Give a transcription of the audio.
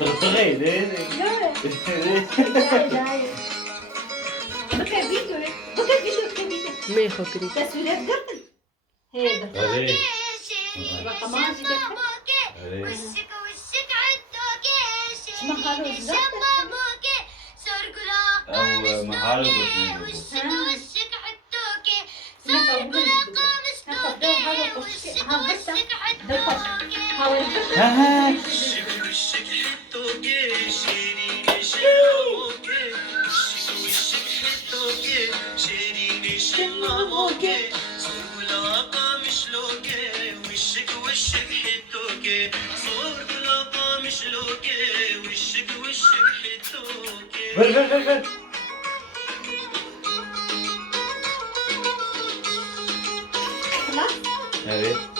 طرطغي ده جاي بكى فيديو بكى فيديو ما خكري تسويلات قبل هيدا أري رقمات أري اسمها روز أو محارب ها ها ver خلاص أري